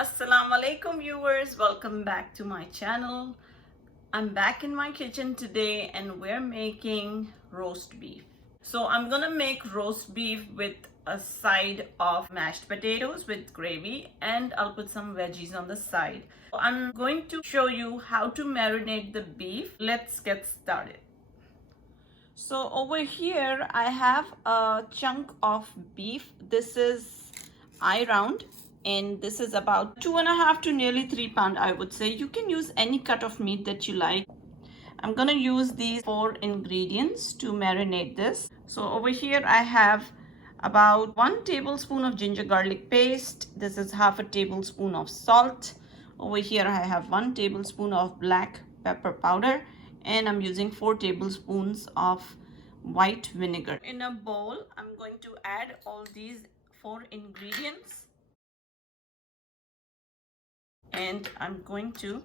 Assalamu alaikum viewers, welcome back to my channel. I'm back in my kitchen today and we're making roast beef. So I'm gonna make roast beef with a side of mashed potatoes with gravy, and I'll put some veggies on the side. I'm going to show you how to marinate the beef. Let's get started. So over here I have a chunk of beef. This is eye round, and this is about 2.5 to nearly 3 pound, I would say. You can use any cut of meat that you like. I'm gonna use these 4 ingredients to marinate this. So over here I have about 1 tablespoon of ginger garlic paste. This is half a tablespoon of salt. Over here I have 1 tablespoon of black pepper powder, and I'm using 4 tablespoons of white vinegar. In a bowl, I'm going to add all these 4 ingredients, and I'm going to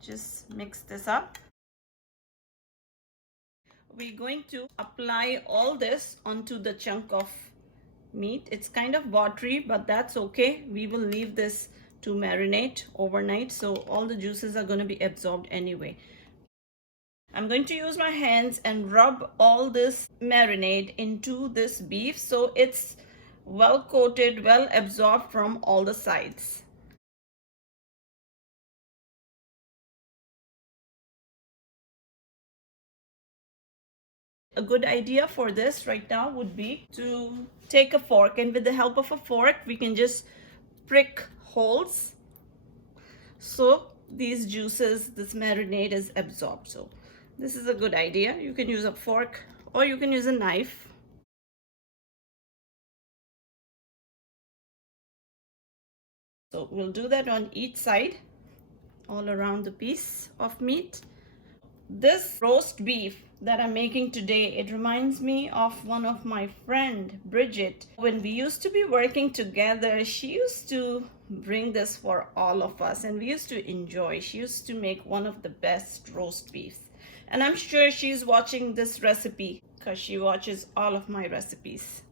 just mix this up. We're going to apply all this onto the chunk of meat. It's kind of watery, but that's okay. We will leave this to marinate overnight, so all the juices are going to be absorbed anyway. I'm going to use my hands and rub all this marinade into this beef so it's well coated, well absorbed from all the sides. A good idea for this right now would be to take a fork, and with the help of a fork we can just prick holes so these juices, this marinade is absorbed. So this is a good idea. You can use a fork or you can use a knife. So we'll do that on each side, all around the piece of meat. This roast beef that I'm making today, it reminds me of one of my friend, Bridget. When we used to be working together, she used to bring this for all of us and we used to enjoy. She used to make one of the best roast beefs. And I'm sure she's watching this recipe because she watches all of my recipes.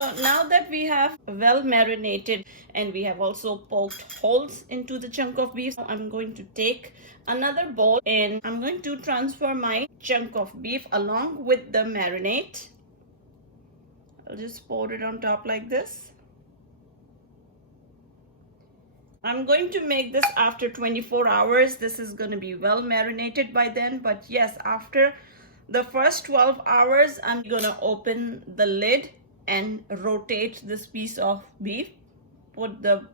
So now that we have well marinated and we have also poked holes into the chunk of beef, I'm going to take another bowl and I'm going to transfer my chunk of beef along with the marinade. I'll just pour it on top like this. I'm going to make this after 24 hours. This is going to be well marinated by then, but yes, after the first 12 hours, I'm going to open the lid and rotate this piece of beef. Put the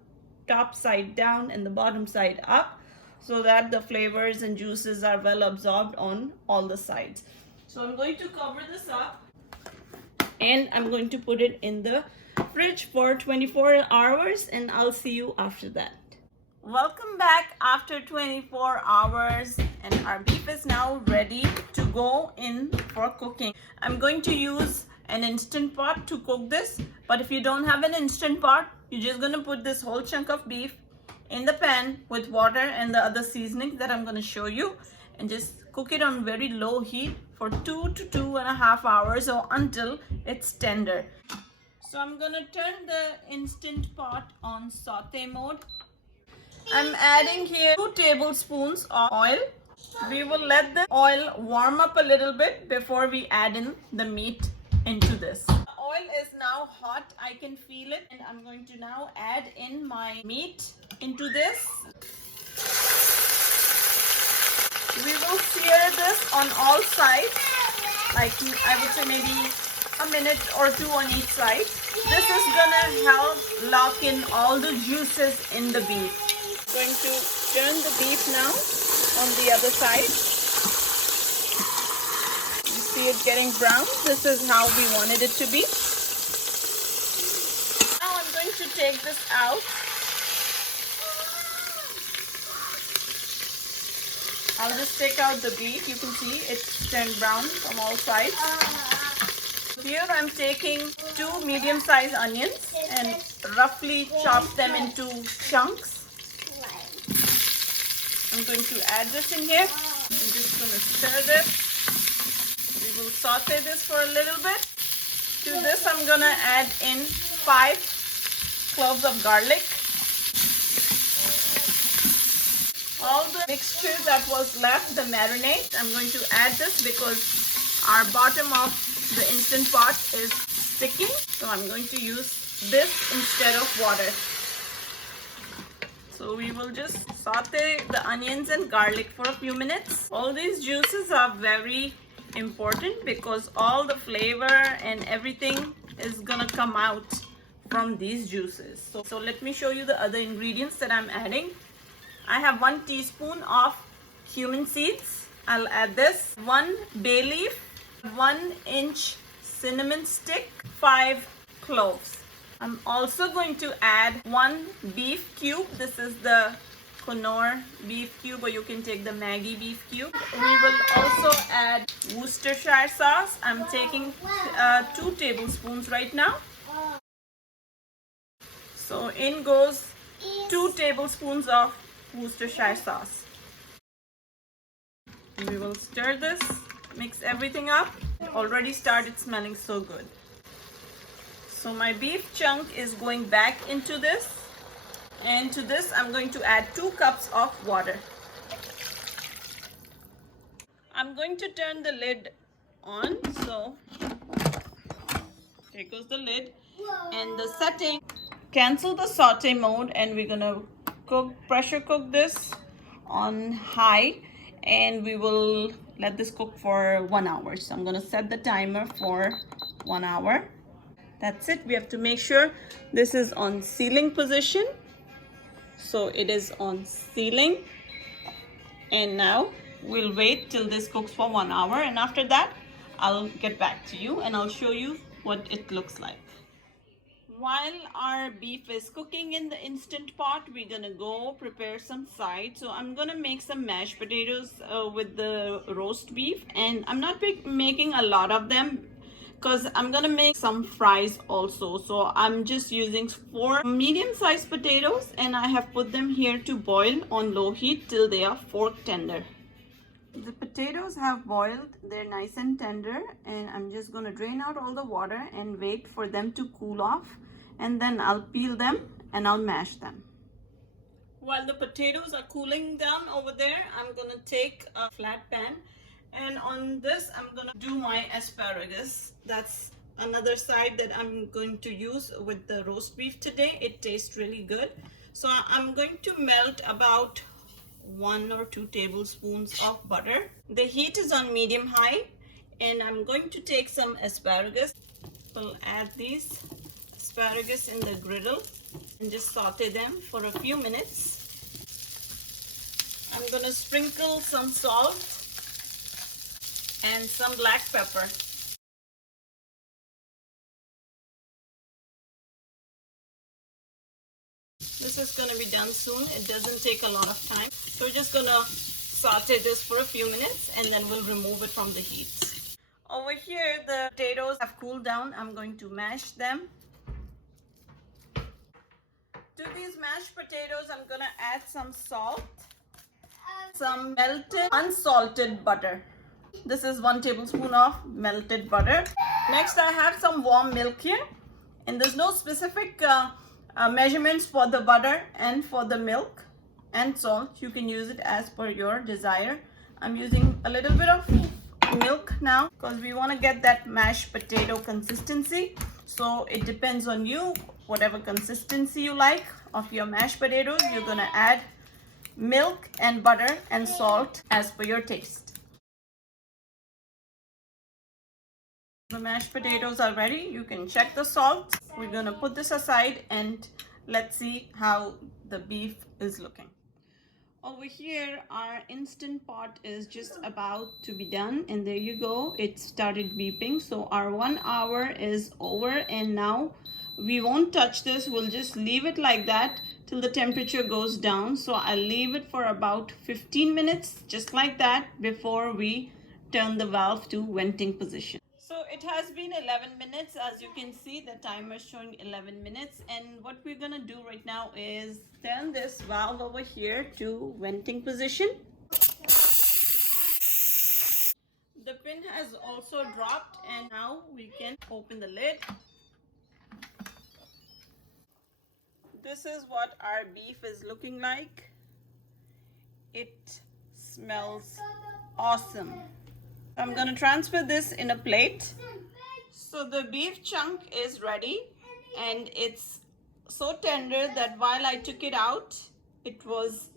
top side down and the bottom side up so that the flavors and juices are well absorbed on all the sides. So I'm going to cover this up and I'm going to put it in the fridge for 24 hours and I'll see you after that. Welcome back after 24 hours and our beef is now ready to go in for cooking. I'm going to use an instant pot to cook this, but if you don't have an instant pot, you're just going to put this whole chunk of beef in the pan with water and the other seasonings that I'm going to show you, and just cook it on very low heat for 2 to 2.5 hours or until it's tender. So I'm going to turn the instant pot on saute mode. I'm adding here 2 tablespoons of oil. We will let the oil warm up a little bit before we add in the meat into this. The oil is now hot, I can feel it, and I'm going to now add in my meat into this. We will sear this on all sides, like I would say maybe a minute or 2 on each side. This is gonna help lock in all the juices in the beef. I'm going to turn the beef now on the other side. You see it getting brown. This is how we wanted it to be. Now I'm going to take this out. I'll just take out the beef. You can see it's turned brown from all sides. Here I'm taking 2 medium-sized onions and roughly chop them into chunks. I'm going to add this in here. I'm just going to stir this. We will saute this for a little bit. To this I'm going to add in 5 cloves of garlic. all the mixture that was left, the marinade, I'm going to add this because our bottom of the instant pot is sticking. So I'm going to use this instead of water. So we will just saute the onions and garlic for a few minutes. All these juices are very important because all the flavor and everything is gonna come out from these juices. So let me show you the other ingredients that I'm adding. I have 1 teaspoon of cumin seeds. I'll add this. 1 bay leaf, 1-inch cinnamon stick, 5 cloves. I'm also going to add 1 beef cube. This is the Knorr beef cube, or you can take the Maggi beef cube. We will also add Worcestershire sauce. I'm taking 2 tablespoons right now. So in goes 2 tablespoons of Worcestershire sauce. We will stir this, mix everything up. It already started smelling so good. So my beef chunk is going back into this, and to this I'm going to add 2 cups of water. I'm going to turn the lid on, so here goes the lid and the setting. Cancel the saute mode, and we're gonna pressure cook this on high, and we will let this cook for 1 hour. So I'm gonna set the timer for 1 hour. That's it. We have to make sure this is on sealing position. So it is on sealing, and now we'll wait till this cooks for 1 hour, and after that I'll get back to you and I'll show you what it looks like. While our beef is cooking in the instant pot, we're gonna go prepare some sides. So I'm gonna make some mashed potatoes with the roast beef, and I'm not making a lot of them because I'm gonna make some fries also. So I'm just using 4 medium-sized potatoes, and I have put them here to boil on low heat till they are fork tender. The potatoes have boiled, they're nice and tender, and I'm just going to drain out all the water and wait for them to cool off, and then I'll peel them and I'll mash them. While the potatoes are cooling down over there, I'm going to take a flat pan, and on this I'm going to do my asparagus. That's another side that I'm going to use with the roast beef today. It tastes really good. So I'm going to melt about 1 or 2 tablespoons of butter. The heat is on medium high, and I'm going to take some asparagus. We'll add these asparagus in the griddle and just saute them for a few minutes. I'm going to sprinkle some salt and some black pepper. This is going to be done soon. It doesn't take a lot of time. So we're just going to saute this for a few minutes, and then we'll remove it from the heat. Over here, the potatoes have cooled down. I'm going to mash them. To these mashed potatoes, I'm going to add some salt, some melted unsalted butter. This is 1 tablespoon of melted butter. Next, I have some warm milk here, and there's no specific measurements for the butter and for the milk and salt. You can use it as per your desire. I'm using a little bit of milk now because we want to get that mashed potato consistency. So it depends on you, whatever consistency you like of your mashed potatoes. You're going to add milk and butter and salt as per your taste. The mashed potatoes are ready. You can check the salt. We're going to put this aside and let's see how the beef is looking. Over here, our instant pot is just about to be done, and there you go. It started beeping. So our 1 hour is over, and now we won't touch this. We'll just leave it like that till the temperature goes down. So I'll leave it for about 15 minutes, just like that, before we turn the valve to venting position. So it has been 11 minutes. As you can see, the timer is showing 11 minutes. And what we're gonna do right now is turn this valve over here to venting position. The pin has also dropped, and now we can open the lid. This is what our beef is looking like. It smells awesome. I'm gonna transfer this in a plate. So the beef chunk is ready, and it's so tender that while I took it out, it was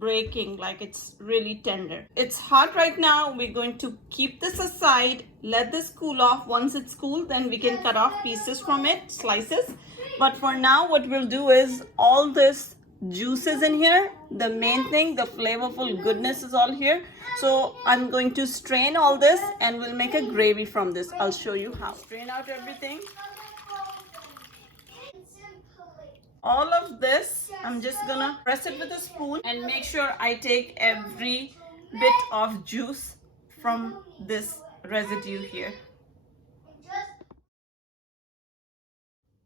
breaking, like it's really tender. It's hot right now. We're going to keep this aside, let this cool off. Once it's cool, then we can cut off pieces from it, slices. But for now, what we'll do is all this juices in here, the main thing, the flavorful goodness is all here. So I'm going to strain all this and we'll make a gravy from this. I'll show you how. Strain out everything. All of this, I'm just gonna press it with a spoon and make sure I take every bit of juice from this residue here.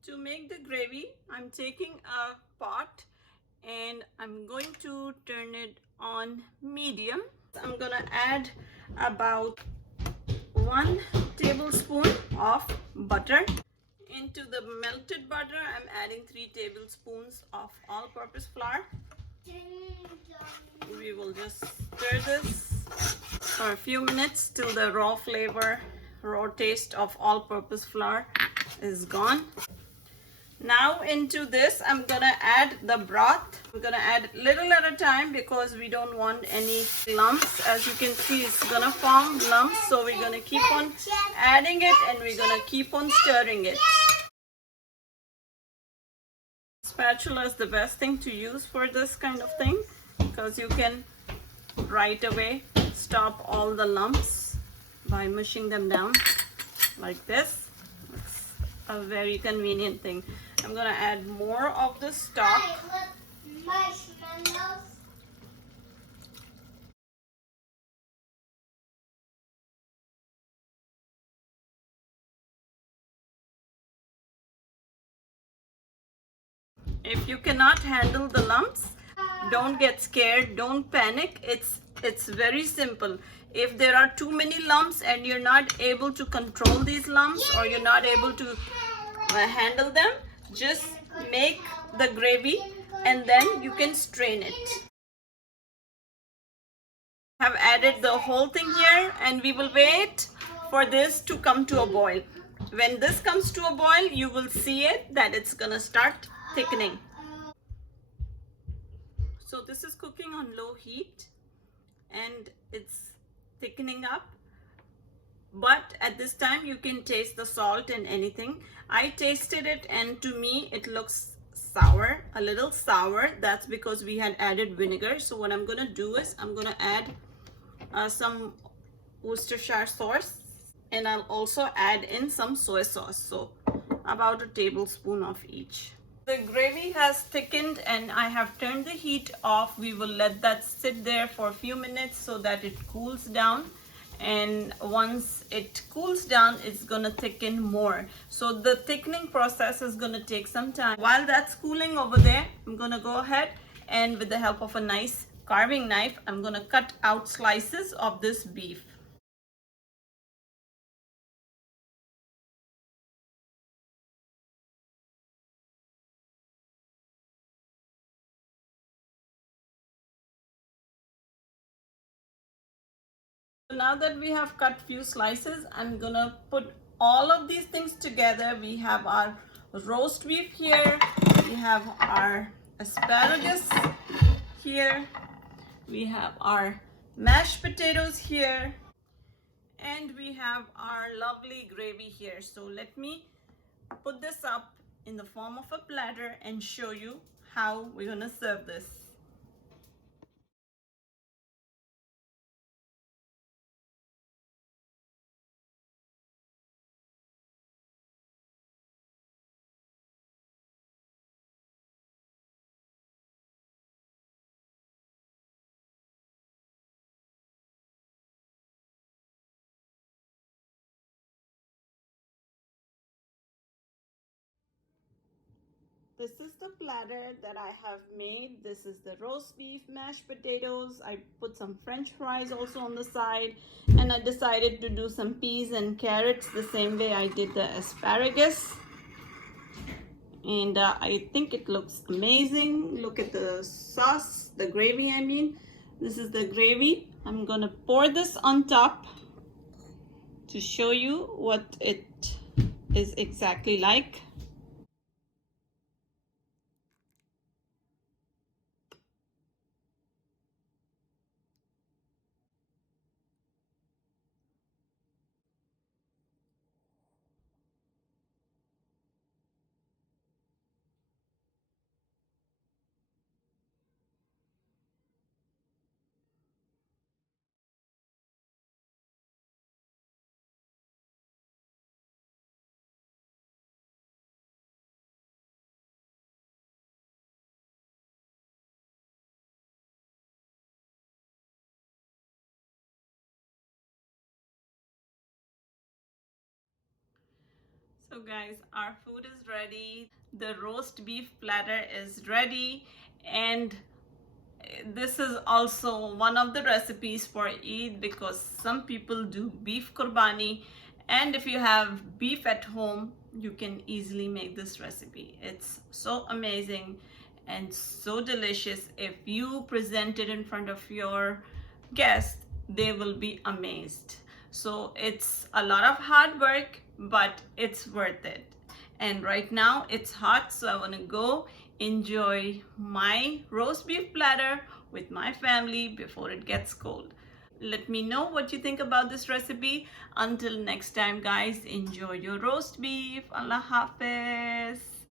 To make the gravy, I'm taking a pot and I'm going to turn it on medium. I'm gonna add about 1 tablespoon of butter. Into the melted butter, I'm adding 3 tablespoons of all-purpose flour. We will just stir this for a few minutes till the raw flavor, raw taste of all-purpose flour is gone. Now into this, I'm gonna add the broth. I'm gonna add little at a time because we don't want any lumps. As you can see, it's gonna form lumps, so we're gonna keep on adding it and we're gonna keep on stirring it. Spatula is the best thing to use for this kind of thing because you can right away stop all the lumps by mushing them down like this. It's a very convenient thing. I'm gonna add more of the stock. If you cannot handle the lumps, don't get scared, don't panic. It's very simple. If there are too many lumps and you're not able to control these lumps or you're not able to handle them, just make the gravy and then you can strain it. Have added the whole thing here and we will wait for this to come to a boil. When this comes to a boil, you will see it that it's gonna start thickening. So this is cooking on low heat and it's thickening up, but at this time you can taste the salt and anything. I tasted it and to me it looks sour, a little sour. That's because we had added vinegar. So what I'm gonna do is I'm gonna add some Worcestershire sauce and I'll also add in some soy sauce, so about a tablespoon of each. The gravy has thickened and I have turned the heat off. We will let that sit there for a few minutes so that it cools down, and once it cools down it's gonna thicken more. So the thickening process is gonna take some time. While that's cooling over there, I'm gonna go ahead and with the help of a nice carving knife, I'm gonna cut out slices of this beef. So now that we have cut few slices, I'm gonna put all of these things together. We have our roast beef here, we have our asparagus here, we have our mashed potatoes here, and we have our lovely gravy here. So let me put this up in the form of a platter and show you how we're gonna serve this. This is the platter that I have made. This is the roast beef, mashed potatoes. I put some French fries also on the side, and I decided to do some peas and carrots the same way I did the asparagus. And I think it looks amazing. Look at the sauce, the gravy I mean. This is the gravy. I'm gonna pour this on top to show you what it is exactly like. So guys, our food is ready. The roast beef platter is ready, and this is also one of the recipes for Eid because some people do beef qurbani, and if you have beef at home, you can easily make this recipe. It's so amazing and so delicious. If you present it in front of your guests, they will be amazed. So it's a lot of hard work, but it's worth it. And right now it's hot, so I want to go enjoy my roast beef platter with my family before it gets cold. Let me know what you think about this recipe. Until next time, guys, enjoy your roast beef. Allah Hafiz.